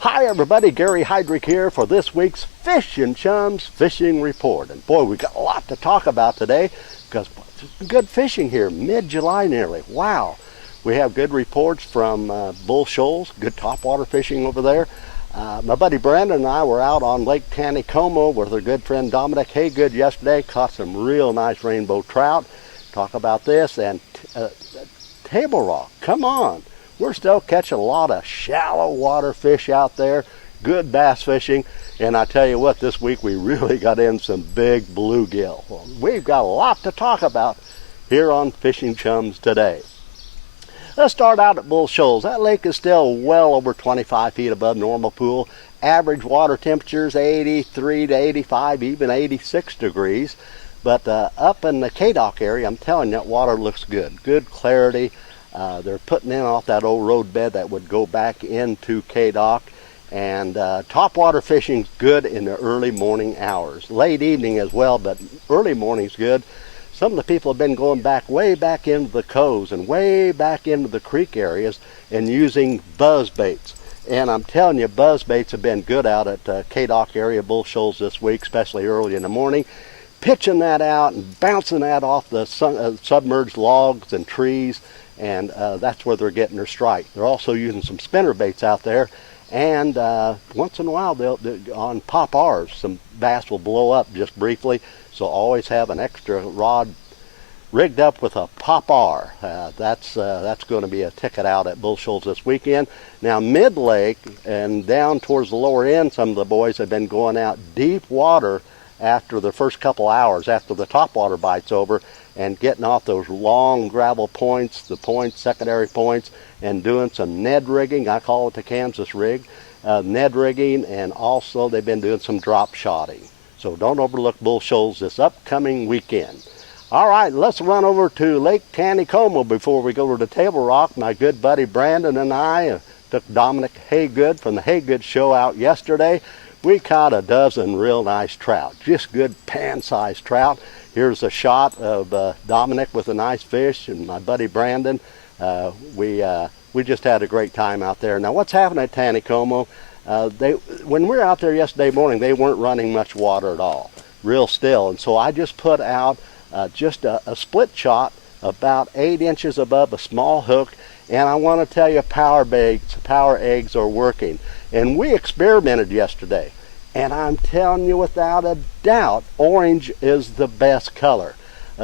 Hi everybody, Gary Heydrich here for this week's Fish and Chums Fishing Report. And boy, we got a lot to talk about today because good fishing here, mid-July nearly. Wow. We have good reports from Bull Shoals, good topwater fishing over there. My buddy Brandon and I were out on Lake Taneycomo with our good friend Dominic Haygood yesterday, caught some real nice rainbow trout. Talk about this and table rock, come on. We're still catching a lot of shallow water fish out there, good bass fishing, and I tell you what, this week we really got in some big bluegill. Well, we've got a lot to talk about here on Fishing Chums today. Let's start out at Bull Shoals. That lake is still well over 25 feet above normal pool. Average water temperatures 83 to 85, even 86 degrees. But up in the K-Dock area, I'm telling you, that water looks good. Good clarity. They're putting in off that old road bed that would go back into K-Dock. And topwater fishing's good in the early morning hours. Late evening as well, but early morning's good. Some of the people have been going back way back into the coves and way back into the creek areas and using buzz baits. And I'm telling you, buzz baits have been good out at K-Dock area, Bull Shoals this week, especially early in the morning. Pitching that out and bouncing that off the submerged logs and trees, and that's where they're getting their strike. They're also using some spinner baits out there, and once in a while they'll on pop R's, some bass will blow up just briefly, so always have an extra rod rigged up with a pop R. That's going to be a ticket out at Bull Shoals this weekend. Now mid-lake and down towards the lower end, some of the boys have been going out deep water after the first couple hours, after the topwater bite's over, and getting off those long gravel points, the points, secondary points, and doing some Ned rigging. I call it the Kansas rig, Ned rigging, and also they've been doing some drop shotting. So don't overlook Bull Shoals this upcoming weekend. All right, let's run over to Lake Taneycomo before we go to Table Rock. My good buddy Brandon and I took Dominic Haygood from the Haygood Show out yesterday. We caught a dozen real nice trout, just good pan-sized trout. Here's a shot of Dominic with a nice fish and my buddy Brandon. We just had a great time out there. Now what's happening at Taneycomo, when we were out there yesterday morning, they weren't running much water at all, real still. And so I just put out just a split shot about 8 inches above a small hook, and I want to tell you, power eggs are working. And we experimented yesterday, and I'm telling you without a doubt, orange is the best color.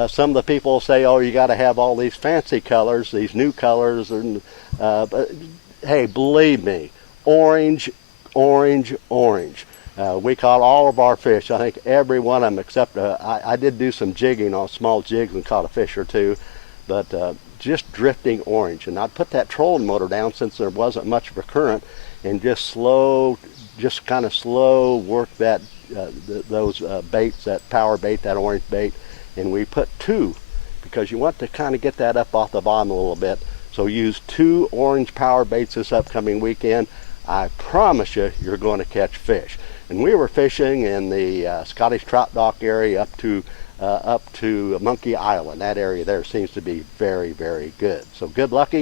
Some of the people say, oh, you got to have all these fancy colors, these new colors, and but hey, believe me, orange, orange, orange. We caught all of our fish, I think every one of them, except I did do some jigging on small jigs and caught a fish or two, but just drifting orange. And I'd put that trolling motor down since there wasn't much of a current, and just kind of slow work that those baits, that power bait, that orange bait. And we put 2 because you want to kind of get that up off the bottom a little bit. So use 2 orange power baits this upcoming weekend. I promise you, you're going to catch fish. And we were fishing in the Scottish Trout Dock area up to Monkey Island. That area there seems to be very, very good. So good luck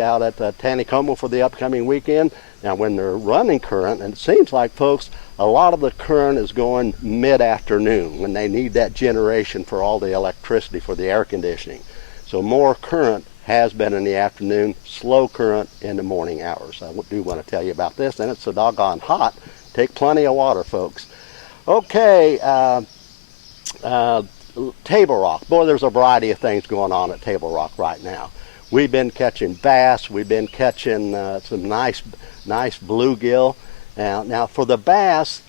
out at Taneycomo for the upcoming weekend. Now when they're running current, and it seems like, folks, a lot of the current is going mid-afternoon when they need that generation for all the electricity for the air conditioning. So more current has been in the afternoon, slow current in the morning hours. I do want to tell you about this, and it's so doggone hot. Take plenty of water, folks. Okay, Table Rock. Boy, there's a variety of things going on at Table Rock right now. We've been catching bass. We've been catching some nice bluegill. Now for the bass,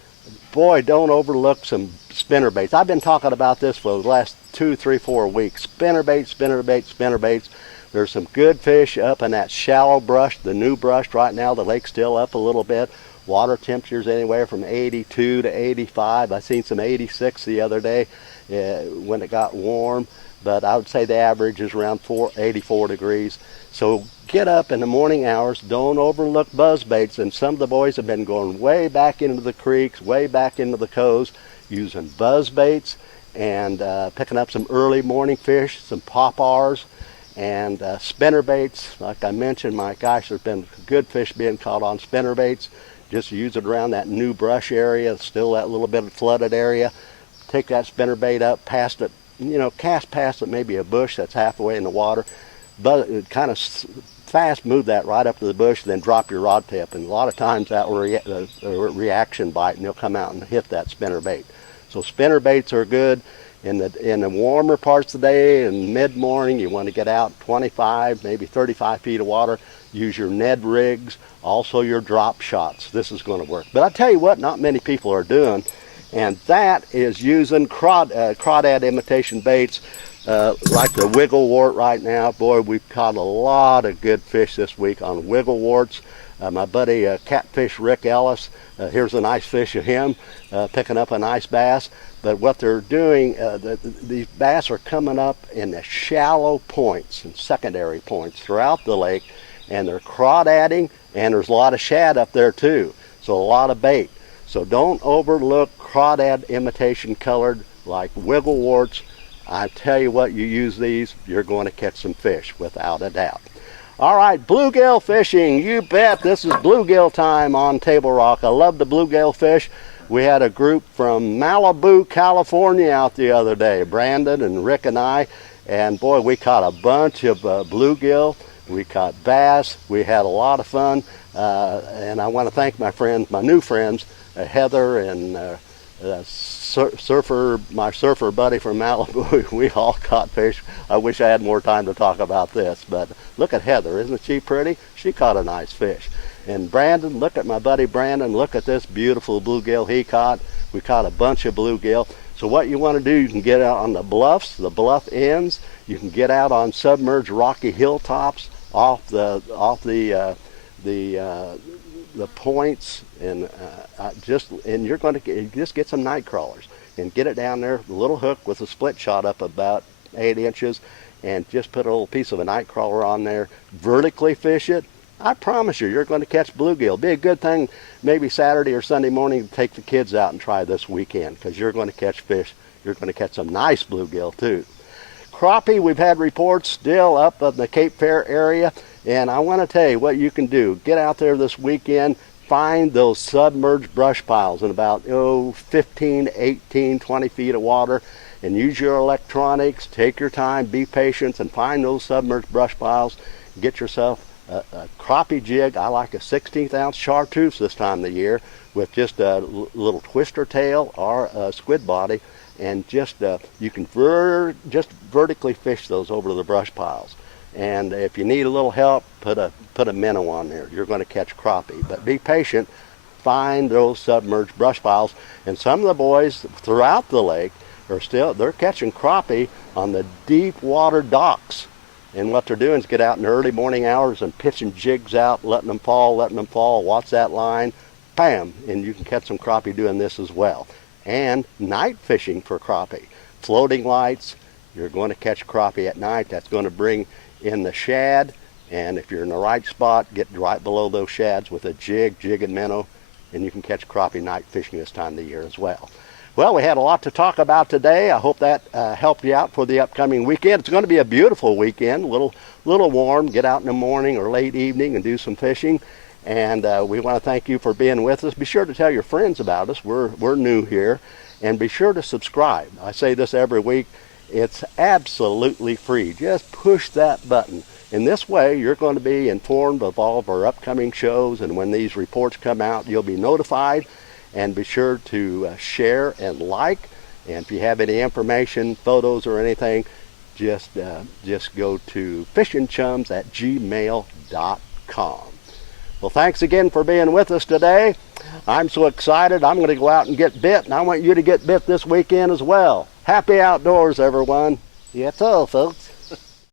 boy, don't overlook some spinner baits. I've been talking about this for the last 2, 3, 4 weeks. Spinner baits, spinner baits, spinner baits. There's some good fish up in that shallow brush, the new brush right now. The lake's still up a little bit. Water temperatures anywhere from 82 to 85. I seen some 86 the other day when it got warm. But I would say the average is around 84 degrees. So get up in the morning hours. Don't overlook buzz baits. And some of the boys have been going way back into the creeks, way back into the coves, using buzz baits and picking up some early morning fish, some pop R's, and spinner baits. Like I mentioned, my gosh, there's been good fish being caught on spinner baits. Just use it around that new brush area, still that little bit of flooded area. Take that spinnerbait up past it, cast past it, maybe a bush that's halfway in the water, but kind of fast move that right up to the bush, then drop your rod tip. And a lot of times that will reaction bite, and they'll come out and hit that spinnerbait. So spinnerbaits are good. In the warmer parts of the day and mid-morning, you want to get out 25, maybe 35 feet of water. Use your Ned rigs, also your drop shots. This is going to work. But I tell you what, not many people are doing, and that is using crawdad imitation baits like the wiggle wart right now. Boy, we've caught a lot of good fish this week on wiggle warts. My buddy Catfish Rick Ellis, here's a nice fish of him picking up a nice bass. But what they're doing, these bass are coming up in the shallow points and secondary points throughout the lake, and they're crawdadding, and there's a lot of shad up there too, so a lot of bait. So don't overlook crawdad imitation colored like wiggle warts. I tell you what, you use these, you're going to catch some fish without a doubt. All right, bluegill fishing, you bet. This is bluegill time on Table Rock. I love the bluegill fish. We had a group from Malibu, California out the other day, Brandon and Rick and I, and boy, we caught a bunch of bluegill. We caught bass. We had a lot of fun, and I want to thank my friends, my new friends, Heather and my surfer buddy from Malibu. We all caught fish. I wish I had more time to talk about this, but look at Heather. Isn't she pretty? She caught a nice fish. And Brandon, look at my buddy Brandon. Look at this beautiful bluegill he caught. We caught a bunch of bluegill. So what you want to do, you can get out on the bluffs, the bluff ends. You can get out on submerged rocky hilltops, off the points, and you're going to just get some night crawlers and get it down there, the little hook with a split shot up about 8 inches, and just put a little piece of a night crawler on there, vertically fish it. I promise you, you're going to catch bluegill. Be a good thing maybe Saturday or Sunday morning to take the kids out and try this weekend, because you're going to catch fish. You're going to catch some nice bluegill too. Crappie, we've had reports still up in the Cape Fear area, and I want to tell you what you can do. Get out there this weekend, find those submerged brush piles in about 15, 18, 20 feet of water, and use your electronics. Take your time, be patient, and find those submerged brush piles. Get yourself a crappie jig. I like a 16th ounce chartreuse this time of the year with just a little twister tail or a squid body, and just you can just vertically fish those over the brush piles. And if you need a little help, put a minnow on there. You're going to catch crappie, but be patient. Find those submerged brush piles, and some of the boys throughout the lake they're catching crappie on the deep water docks. And what they're doing is get out in the early morning hours and pitching jigs out, letting them fall, watch that line, bam, and you can catch some crappie doing this as well. And night fishing for crappie. Floating lights, you're going to catch crappie at night. That's going to bring in the shad, and if you're in the right spot, get right below those shads with a jig and minnow, and you can catch crappie night fishing this time of the year as well. Well, we had a lot to talk about today. I hope that helped you out for the upcoming weekend. It's going to be a beautiful weekend, a little warm. Get out in the morning or late evening and do some fishing. And we want to thank you for being with us. Be sure to tell your friends about us. We're new here. And be sure to subscribe. I say this every week. It's absolutely free. Just push that button. In this way, you're going to be informed of all of our upcoming shows. And when these reports come out, you'll be notified. And be sure to share and like. And if you have any information, photos, or anything, just go to fishingchums@gmail.com. Well, thanks again for being with us today. I'm so excited. I'm going to go out and get bit, and I want you to get bit this weekend as well. Happy outdoors, everyone. That's all, folks.